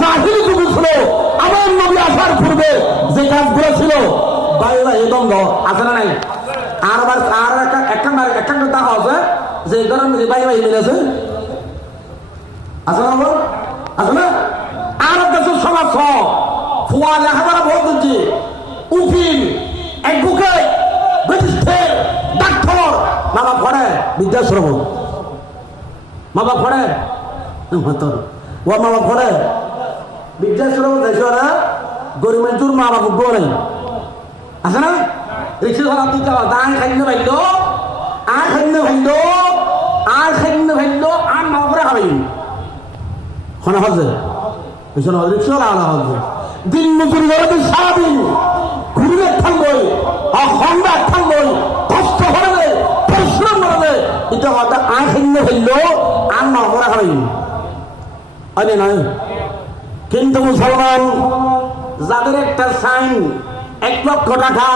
জাহিরি যুগে ছিল। আমার নবী আসার পূর্বে যে কাজগুলো ছিল, বাইরে এই দ্বন্দ্ব আছে না নাই? আর আবার আর একটা একটা একটা দেখা আছে যে গরম যে বাইরে মিলেছে। আছে না? আছে না? আর দেশের সমাজ ফুয়া লেখাপড়া বহুত দিচ্ছি। উকিল, অ্যাডভোকেট ম্যাজিস্ট্রেট ডাক্তার। মামা পড়ে? বিদ্যাশ্রম মামা পড়ে? তোর ও মামা পড়ে? বিদ্যাশ্রম দেশ ওরা গরিব মানুষের গড়ে। আছে না? রিক্সা ধরা দিতে হবে দান খাইলে ভাইল, আর খাইলে ভাইল, আর খাইলে ভাইল, আর মা করে খাবেন শোনা হচ্ছে পিছনে রিক্সা লাগা হচ্ছে দিন মজুরি করে দিন, সারাদিন ঘুরে থাকবই থাকবই কষ্ট করবে পরিশ্রম করবে এটা হয়তো আর খাইলে ভাইল, আর মা করে খাবেন আরে নয় কিন্তু মুসলমান, যাদের একটা সাইন এক লক্ষ টাকা,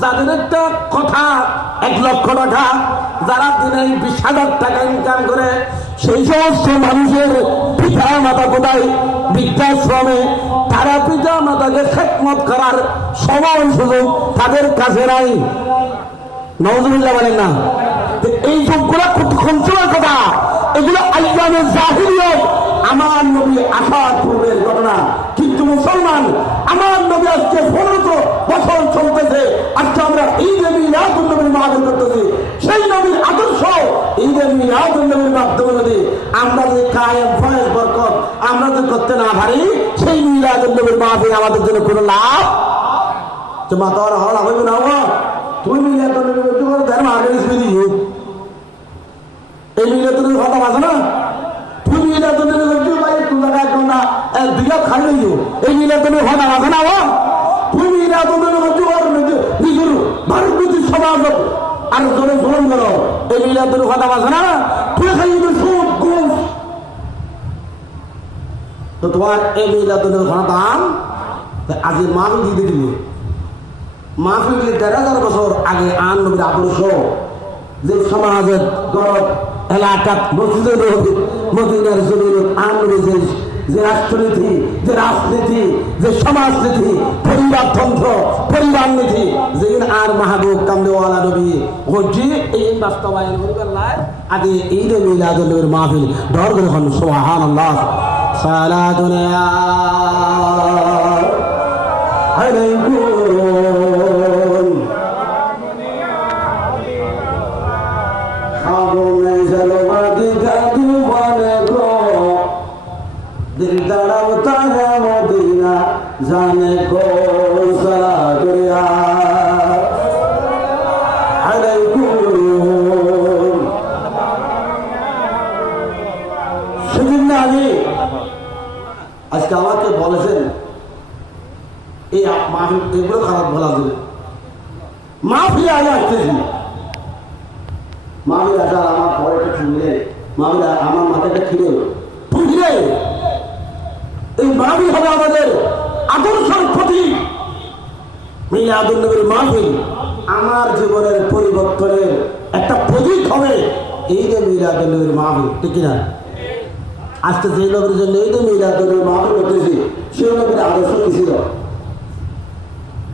যাদের একটা কথা এক লক্ষ টাকা, যারা দিনে বিশ হাজার টাকা ইনকাম করে, সেই সমস্ত মানুষের পিতা মাতা কোথায়? বৃদ্ধাশ্রমে। তারা পিতা মাতাকে খেকমত করার সমান সুযোগ তাদের কাছে নাই। নজরুল্লাহ বলেন না। এই সবগুলো খঞ্চনার কথা? এগুলো আইয়ামের জাহিরিয়ত। আমার নবী আসার পূর্বের ঘটনা। কিন্তু মুসলমান, আমার নবী আজকে পনেরো বছর চলতেছে। আজকে আমরা ঈদ এ মিলাদুল নবীর মাহাদুর করতেছি। সেই নবীর আদর্শ ঈদ এ মিলাদুল নবীর মাধ্যমে যদি আমরা যে কায়েম ফয়েজ বরকত আমরা যদি করতে না পারি, সেই মিলাদুল নবীর মাহফিল আমাদের জন্য কোনো লাভ তো মাতা হল হইবে না তুমি মিলাদুল নবীর ধর্ম আগে দিও এই মিলাদুল কথা আছে না? খাই লইও এই মিলাদুল কথা আছে না হব তুমি মিলাদুল নবীর নিজের ভারত সমাজ আর জনে জোরন করো এই মিলাদুল কথা আছে না তুই খাই সুদ, ঘুষ। তো তোমার এই মিলাদুল কথা দাম আজি মাহফিল দিতে দিবে মাহফিল দেড় হাজার বছর আগে আন নবীর আদর্শ। যে সমাজের গড় এলাকাত মসজিদের মদিনার জমির আন নবীর যে রাষ্ট্রনীতি, যে রাজনীতি, যে সমাজনীতি পরিবারতন্ত্র পরিবার নীতি, যেদিন আর মাহবুব কামদেওয়ালা নবী হজি এই বাস্তবায়ন করবেন না। আদি ঈদে মিলাদুল নবীর মাহফিল ডর করে হন, সুবহানাল্লাহ। সালা দুনিয়া মাহফিল আগে আসতেছি মাহফিল আসার আমার পরেটা শুনলে মাহফিল আমার মাথাটা খিরে বুঝলে? এই মাহফিল হবে আমাদের আদর্শের প্রতি মিলাদুল নবীর মাহফিল। আমার জীবনের পরিবর্তনের একটা প্রতীক হবে এই যে মিলাদুল নবীর মাহফিল। ঠিক কিনা? আজকে যে নবীর জন্য এই যে মিলাদুল নবীর মাহফিল করতেছি সেই নবীর আদর্শ কি ছিল?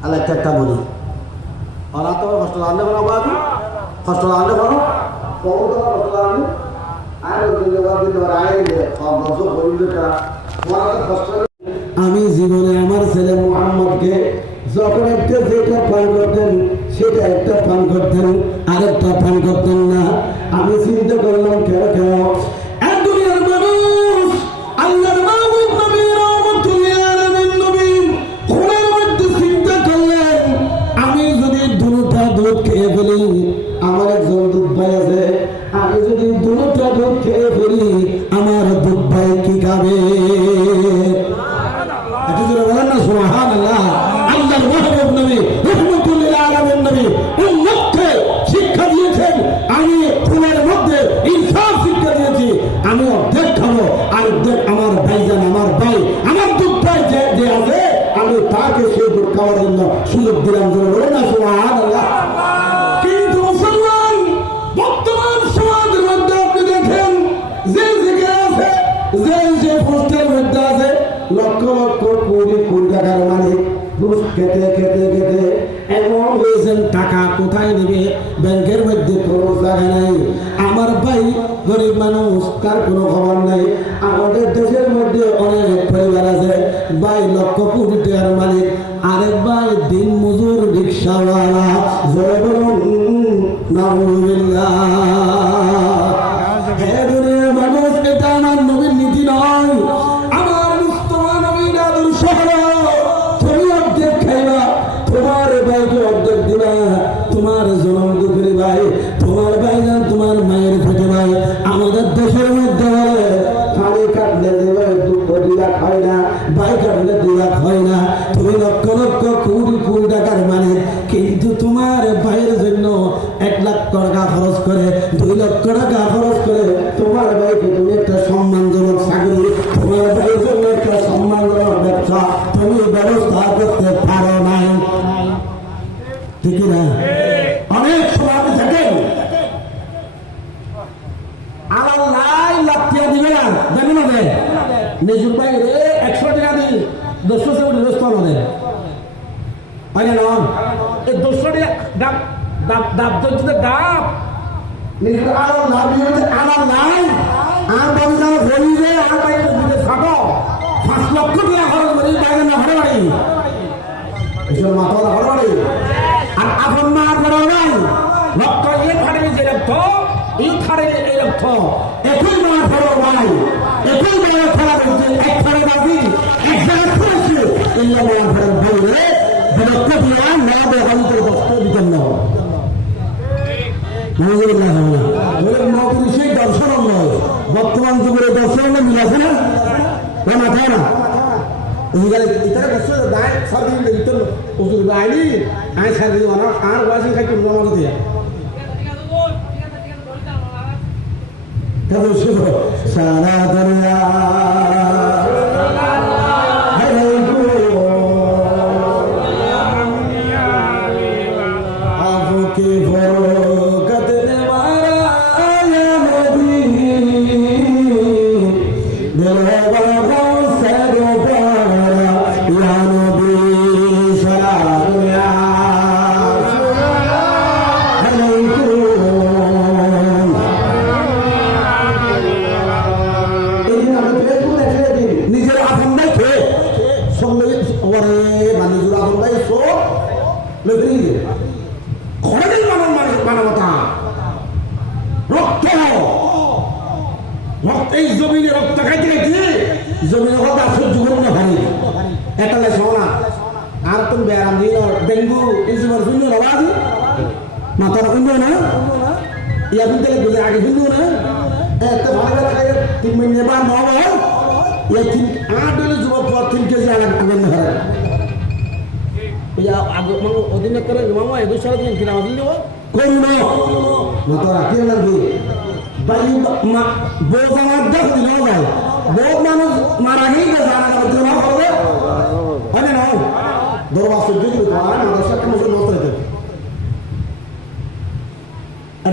আল্লাহ একটা একটা বলি ওরা তো কষ্ট রান্না করো বাবু কষ্ট রান্না করো আমি জীবনে আমার ছেলে মোহাম্মদকে যখন একটা যেটা পান করতেন সেটা একটা পান করতেন আরেকটা পান করতেন না আমি চিন্তা করলাম কেন কেন গরিব মানুষ, তার কোনো খবর নাই। আমাদের দেশের মধ্যে অনেক পরিবার আছে। ভাই লক্ষ কোটি টাকার মালিক আরেক ভাই দিন মজুর রিক্সাওয়ালা, জয় বলুন তোমার ভাইকে জনম দুপুরে ভাই না। নন এই দশশো টাকা ডাব ডাব ডাব ধরছে ডাব আরও লাভ হয়েছে আমার নাই আর বাড়ি যাওয়া বলি যে, আর বাড়ি দিতে থাকো পাঁচ লক্ষ টাকা খরচ করি বাইরে না হরে বাড়ি এসব মাথা হরে বাড়ি আর আপন মা করে নাই। রক্ত ইয়ে ফাটে যে ফাটে এই রক্ত একই মা ফেরো নাই। একই মা ফেরা বলছে এক ফেরে বাজি এক জায়গায় ফেরেছে ইল্লা মা ফেরো বললে বিরক্ত দিয়া না বেহালিতে কষ্ট দিতেন না। নাউজুবিল্লাহ না। বলে মহাপুরুষের দর্শন নয়। বর্তমান যুগের দর্শন মিল আছে না? ওই মাথায় না? ইতারে বসে দায় সারদিন ইতন ওষুধ আইনি আই সারদিন অনার আর ওয়াসি খাই মজা দিয়া শুনো সারা দুনিয়া এই জমিনে রক্ত খাইতে খাইতে জমিনে কথা সহ্য করুন না ভাই এটা সোনা আর তুমি ব্যারাম দিয়ে ডেঙ্গু এই সময় শূন্য আওয়াজ মাথার শূন্য না। ইয়া কিন্তু বলে আগে শূন্য না। এত ভালো করে খাই তিন মিনিট বা ন বার ইয়া তিন আট হলে যুবক পর তিন কেজি আগে আগে না Ya, aku mau odin করে মামা এদু সারা দিন কিনা দিল কোন মাতারা কি লাগবে? বাড়ি বউ আমার দেখ দিলেও যায় বউ মানুষ মারা গেই না জানা না তুমি না করবে। হয় না দরবার সহ্য করে। তোমার মাদ্রাসা কেমন সহ্য করতে আর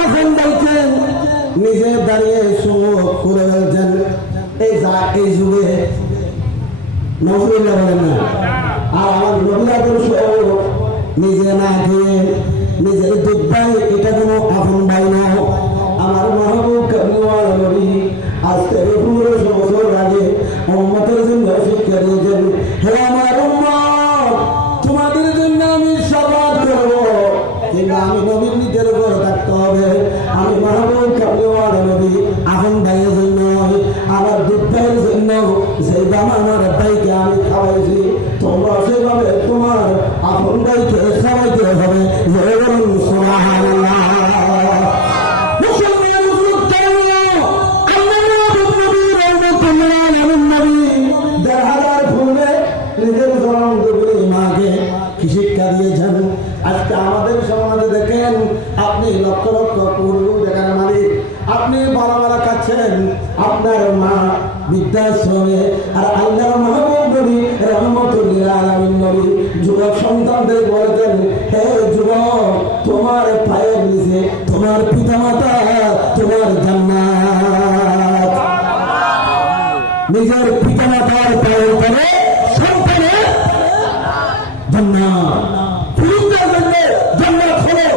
আছেন বলছেন নিজে দাঁড়িয়ে শোক করে বলছেন এই যা, এই যুগে নজরুল্লাহ বলেন না, আর আমার নবীরা শোক নিজে না দিয়ে নিজের দুধ ভাই এটা কোনো আপন ভাই না আমার মহবুব কামিওয়াল নবী আপনার মা বৃদ্ধাশ্রমে আর আল্লাহ মাহবুব নবী রহমতুল্লাহ আলামিন নবী যুবক সন্তানদের বলেছেন, হে যুবক, তোমার পায়ের নিচে তোমার পিতামাতা তোমার জান্নাত। নিজের পিতামাতার পায়ের হলো।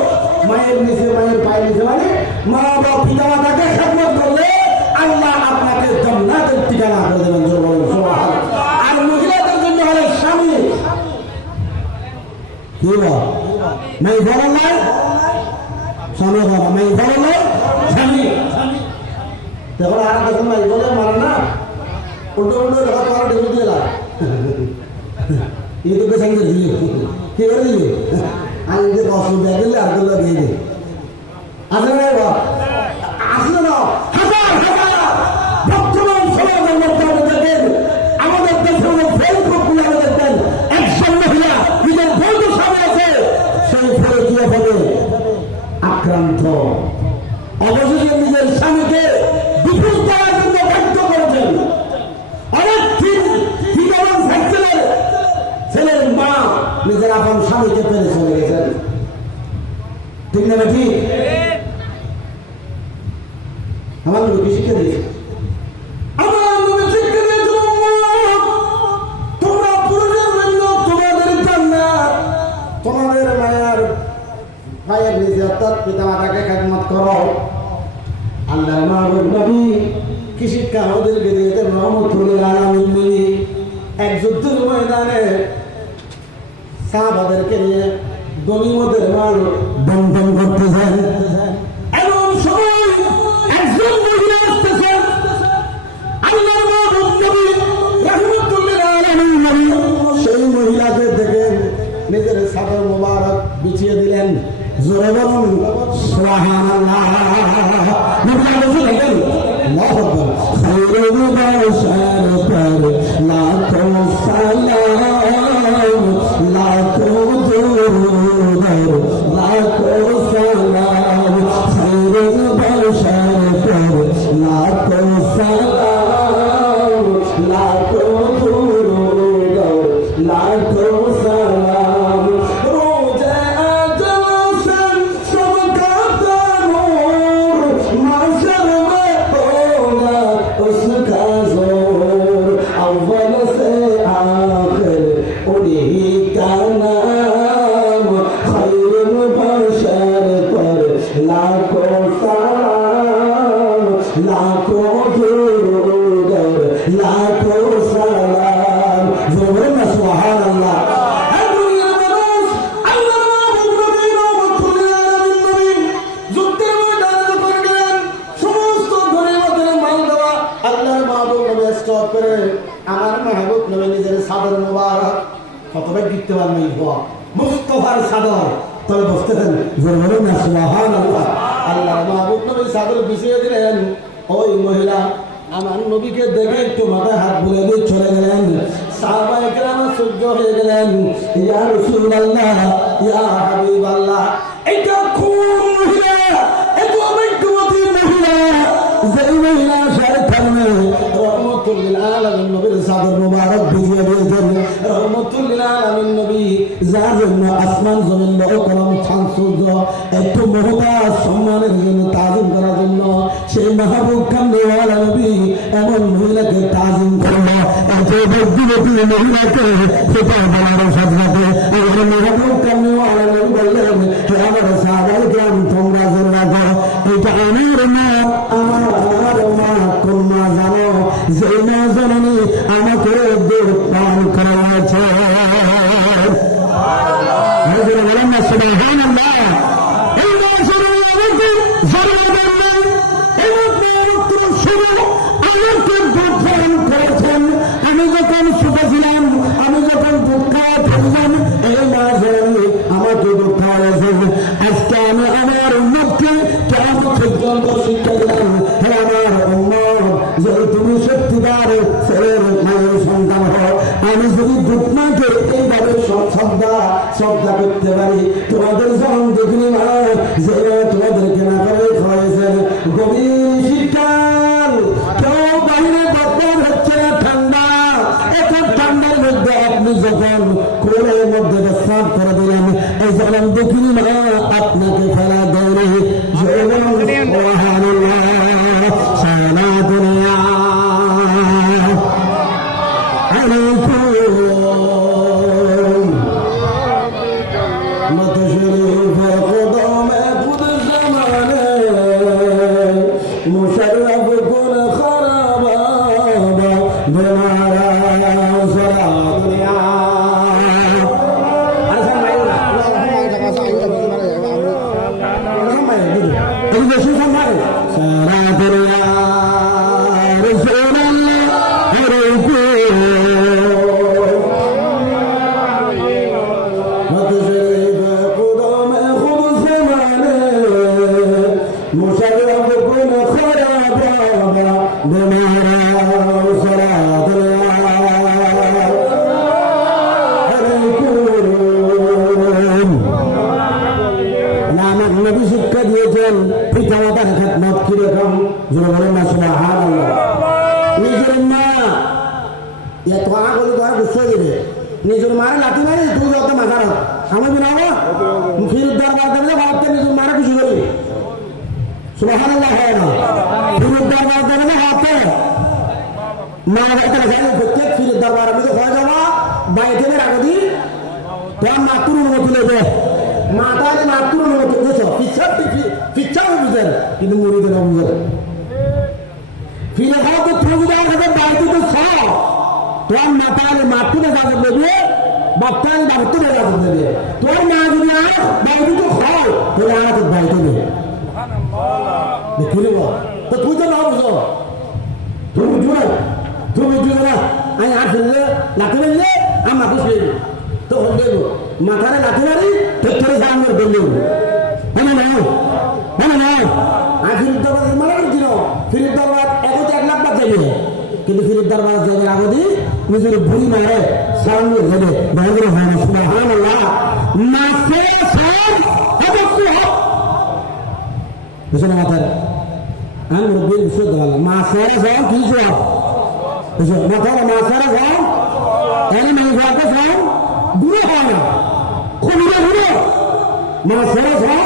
মায়ের নিচে, মায়ের পায়ের নিচে মানে মা বা পিতামাতাকে খেদমত করলে আল্লাহ আপনাকে জান্নাতের ঠিকানা করে দেবেন। আর মহিলাদের জন্য হলো স্বামী। মেয়ে বলেন নাই? স্বামী বলা মেয়ে বলেন নাই? স্বামী। দেখো আর কাছে মাই বলে মারে না। উল্টো উল্টো দেখা, তোমার ঢেকে দিয়ে লাগ এই তো পেছন দিয়ে দিলে কি করে দিলে আমি যে কষ্ট দেয় দিলে আরগুলো দিয়ে দিই আসলে না আসলে না ফলে কি হবে আক্রান্ত। অবশেষে নিজের স্বামীকে বিপুল করার জন্য ব্যক্ত করেছেন। অনেক ছেলের মা নিজের আপন স্বামীকে ফেলে নিজে পিতা মাতাকে খেদমত করো। আল্লাহ মাহবুব নবী কি শিক্ষা আমাদেরকে দিয়েছেন রহমতুল্লাহ আলামিন নবী এক যুদ্ধের ময়দানে সাহাবাদেরকে নিয়ে গনিমতের মাল বন্ধন আলামিন নবী সেই মহিলাকে দেখে নিজের সাদর মোবারক বিছিয়ে দিলেন। জোরে বলুন সুবহানাল্লাহ। নবী রাসূল বলেন আল্লাহু আকবার। খায়রুল বাশার আলামিন নবী, যার জন্য আসমান জমিন কলম, চাঁদ, সূর্য, একটু মহতাজ সম্মানের জন্য তাজিম করার জন্য সেই মাহবুব কামদেওয়ালা নবী এমন মহিলাকে তাজিম করল। আমাকে Allah যখন দেখিনি মা আপনাকে যেন বলেন না সুবহান নিজের মা ইয়া তো আগলে তো আর গুছিয়ে দিবে নিজের মারে লাঠি মারি তুই যত মাথার আমি বিনাবো ফির দরবার করলে ভাবতে নিজের মারে কিছু করি সুবহান আল্লাহ হয় না ফির দরবার করলে ভাবতে মা ভাইতে জানি প্রত্যেক ফির দরবার আমি তো হয়ে যাবা বাইরে আগে তোমার মাতুর অনুমতি নেবে মাতালে মাতুর অনুমতি বুঝছ পিচ্ছা পিচ্ছা বুঝেন কিন্তু মুড়িদের বুঝেন ফিরে খাও তো তুমি যদি আমার সাথে বাড়িতে তো খাও তোমার মাতালে মাতুরে যাবে দেবে বক্তালে বাড়িতে যাবে দেবে। তোমার মা যদি আস বাড়িতে তো খাও তাহলে আমার তো বাড়িতে নেবে দেখিলে তো তুই তো না বুঝো। তুমি বুঝো না? তুমি বুঝো না? আমি আর ফেললে, লাঠি ফেললে আমার বুঝলি তো হল দেব। মাথারে লাঠি মারি পেটরে সামনে বললেও মানে না মানে না আর ফিরির দরবার মানে কি ফিরির দরবার এখন এক লাখ বাদ যাবে কিন্তু ফিরির দরবার যাবে আগদি নিজের বুড়ি মারে, সামনে যাবে ভয়ঙ্কর হয় না সুবহানাল্লাহ মাসে সাম হবে কি হবে? বুঝলেন মাথার আমি মুরব্বী বিষয় দেওয়াল মাসের সাম কি সব বুঝলো? মাথার মাসের সাম এনে মেয়ে সাম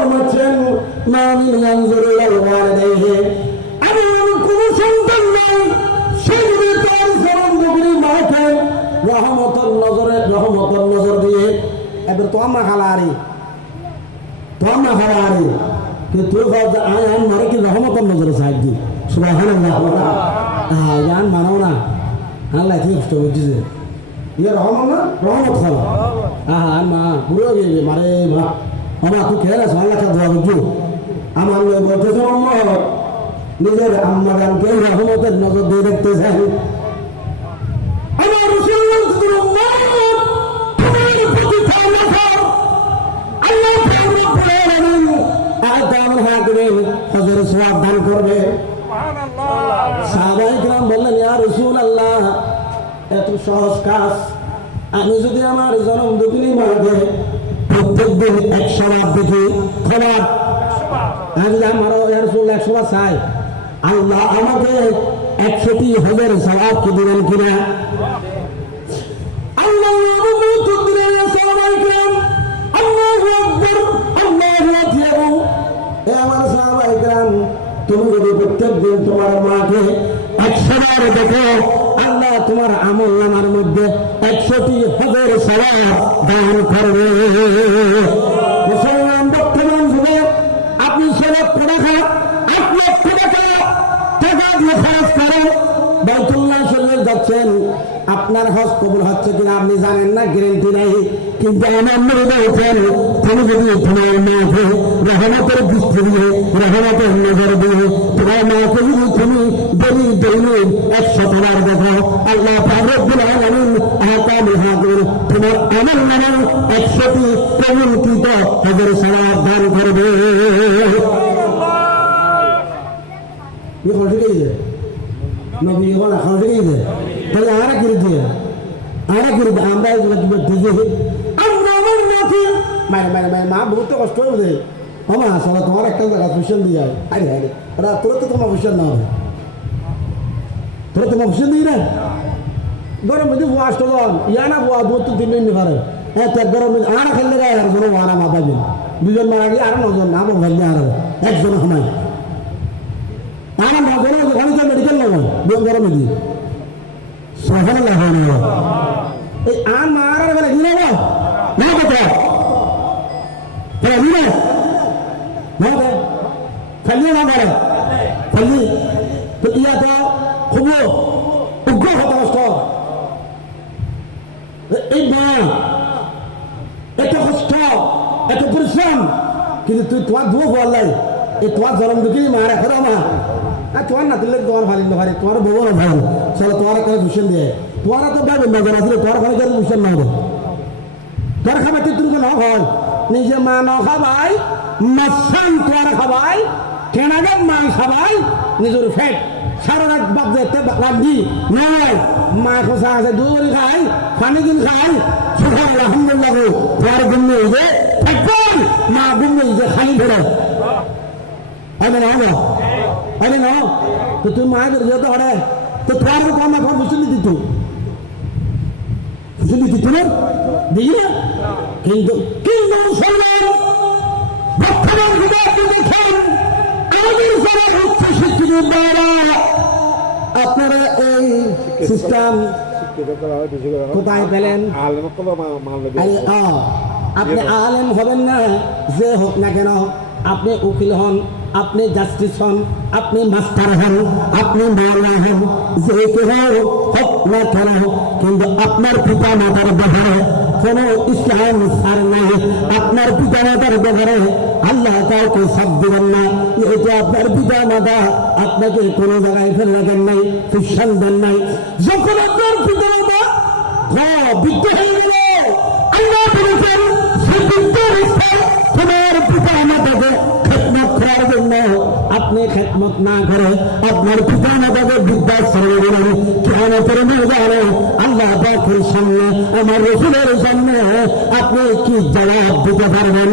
ইশারাত ফরমাচ্ছেন মা মিন ইয়ানজুরু ইলা ওয়ালিদাইহি। রহমতের নজরে আয় আম মারে কি রহমতের নজরে সাহায্য সুবহানাল্লাহ। মানাও না। কষ্ট বুঝছে? ইয়ে রহমত রহমত খাওয়া। আহা আর মা পুরো মারে মা আমরা খুব খেয়াল আছে আল্লাহকে দোয়া করছি আমার লোক বলতেছে অন্য নিজের আম্মা জানকে রহমতের নজর দিয়ে দেখতে চাই আমার দান করবে। সাহবাহিকরাম বললেন, ইয়া রসুল আল্লাহ এত সহজ কাজ। আমি যদি আমার জনম দুঃখিনী মারা দেয় প্রত্যেক দিন একশো বার দেখি খবর আমারও এরসুল একশো চাই। আল্লাহ আমাকে একশোটি হজের সবাব কি দিলেন কিনা? আল্লাহ তুমি যদি প্রত্যেক দিন তোমার মাকে একশো বার দেখো আল্লাহ তোমার আমল নামার মধ্যে একশোটি হাজার সবাব দান করবে। মুসলমান বর্তমান যুগে আপনি সে করে আট লক্ষ টাকা টাকা দিয়ে খরচ করেন। বাইতুল্লাহ শরীফে যাচ্ছেন আপনার হজ কবুল হচ্ছে কিনা আপনি জানেন না গ্যারেন্টি নাই। কিন্তু আমার মনে হয়েছেন তুমি যদি তোমার মাকে রহমতের দৃষ্টি দিয়ে রহমতের নজর দিয়ে তোমার মাকে যদি তুমি দেরি দৈনিক একশো তোমার দেখো আল্লাহ আহকাম হাজুর তোমার আমার নামে একশোটি সবার দান করবে। নবী এখন এখন তাহলে আরা দিয়ে আরা দিয়ে আমরা দিয়ে আমরা আমার মাকে মারে মারে মারে, মা বহুত কষ্ট হবে দেয় মামা আসলে তোমার একটা জায়গা পুষণ দিয়ে যায় আরে আরে ওরা তোর তো তোমার পুষণ না হবে। তোর তোমার পুষণ দিই না? গরম মধ্যে বুয়া আসতো জন ইয়া না বুয়া দুধ তো দিন নি পারে। হ্যাঁ তার গরম মধ্যে খেললে দিন দুজন মারা গিয়ে আর নজন আমার দিয়ে এই আন মারার বেলা দিলে না না কথা তাহলে দিলে না দে খালি এই মা এত কষ্ট এত পরিশ্রম কিন্তু তুই তোমার দুঃখ বললাই এই তোমার জলম দুঃখী মারা খেলো মা আর তোমার না তুললে তোমার ভালো না ভালো তোমার বউ না ভালো চলো তোমার করে দূষণ দিয়ে তোমার তো যাবে নজর আসলে তোমার ভালো করে দূষণ না তোর খাবার তুই তুমি না হয় নিজে মা ন খাবাই, মাসান তোর খাবাই কেনাগার মাল খাবাই, নিজের ফেট। সারা রাত বাপ যেতে রাখবি নয় মা খোসা আছে, দুধ খাই, পানি দিন খাই সুখাই আলহামদুলিল্লাহ তোর গুমনে যে একবার মা গুমনে যে, খালি ধরে আমি না আমি না তো তুই মায়ের যেতে হরে তো তোমার তো কম এখন বুঝলি দিত বুঝলি দিত না দিই না কিন্তু কিন্তু মুসলমান বর্তমান যুগে আপনি দেখেন আমাদের যারা উচ্চ শিক্ষিত বাবা আপনারা এই সিস্টেম কোথায় পেলেন আরে আপনি আলেম হবেন না যে হোক না কেন আপনি উকিল হন আপনি জাস্টিস হন, আপনি মাস্টার হন, আপনি মাওলা হন, যে কেউ হোক না কেন কিন্তু আপনার পিতা মাতার ব্যাপারে কোন ইসলাম সার নাই। আপনার পিতা মাতার ব্যাপারে আল্লাহ কাউকে সব দিবেন না। এটা আপনার পিতা মাতা, আপনাকে কোনো জায়গায় ফেলে রাখেন নাই খ্রিস্টান দেন নাই। যখন আপনার পিতা মাতা হ্যাঁ গেল, আল্লাহ বলেছেন, সে বিদ্যার করার জন্য আপনি খেদমত না করে আপনার পিতা মাতাকে বিদ্যাশ্রমে করে কেমতের ময়দানে আল্লাহ পাখির সামনে, আমার রসুলের সামনে আপনি কি জবাব দিতে পারবেন?